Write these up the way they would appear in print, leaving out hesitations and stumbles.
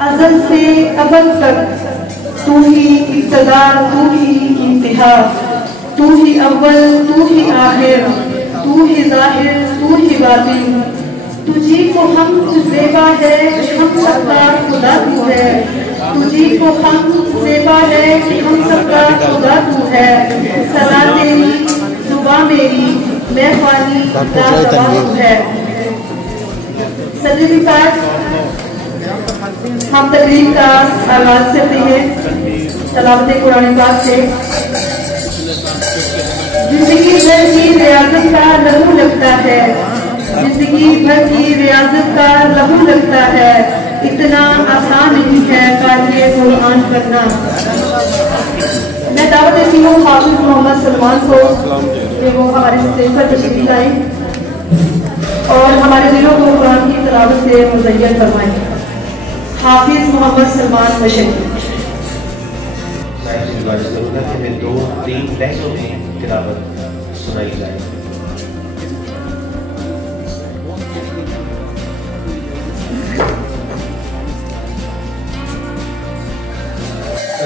ازل سے ابد تک تو ہی ابتدا تو ہی انتہا، تو ہی اول تو ہی آخر، تو ہی ظاہر تو ہی باطن، تجھی کو ہم زیبا ہے ہم سب کا خدا تو ہے، تجھی کو ہم زیبا ہے ہم سب کا خدا تو ہے، صلاح تیری زباں میری میں فانی لاجواب تو ہے۔ صدی پاک ہم تقریب کا آغاز کرتے ہیں تلاوت قرآن پاک سے۔ زندگی بھر کی ریاضت کا لہو لگتا ہے، زندگی بھر کی ریاضت کا لہو لگتا ہے، اتنا آسان نہیں ہے قاری قرآن کرنا۔ میں دعوت دیتی ہوں حافظ محمد سلمان کو کہ وہ ہمارے اسٹیج پر تشریف لائیں اور ہمارے دلوں کو قرآن کی تلاوت سے مزین فرمائیں۔ حافظ محمد سلمان تشریف۔ میں گزارش کروں گا کہ میں 2-3 لہجوں میں تلاوت سنائی جائے۔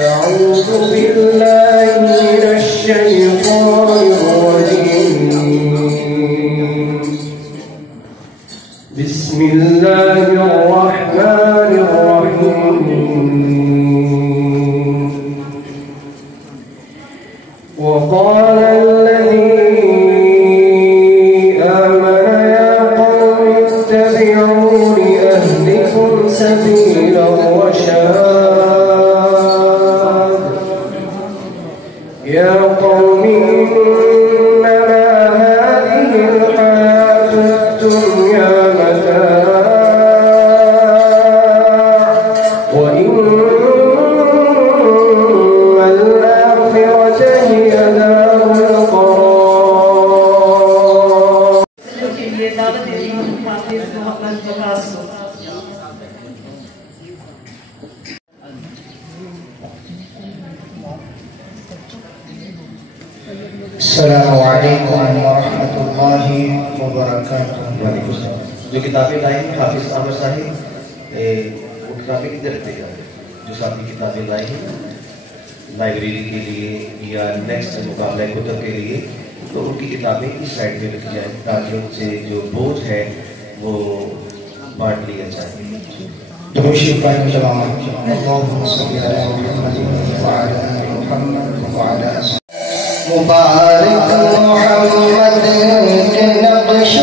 أعوذ بالله من الشيطان الرجيم، بسم الله الرحمن الرحيم۔ وقال الذي آمن يا قوم اتبعون أهدكم سبيل الرشاد، يا قوم إنما هذه الحياة الدنيا متاع وإن الآخرة هي دار القرار۔ کے لیے دعوت دیتی ہوں حافظ محمد وقاص کو۔ السلام علیکم ورحمۃ اللہ وبرکاتہ۔ جو کتابیں لائے ہیں حافظ عامر صاحب، وہ کتابیں کدھر رکھتے ہیں؟ جو ساتھی کتابیں لائے ہیں لائبریری کے لیے یا نیکسٹ مقابلہ کتب کے لیے، تو ان کی کتابیں اس سائڈ میں رکھی جائیں تاکہ ان سے جو بوجھ ہے وہ بانٹ لیا جائے۔ درود شریف پڑھیں تمام۔ اللہم صلی علی محمد وعلی آل محمد وعلی مبارک محمد کے نقش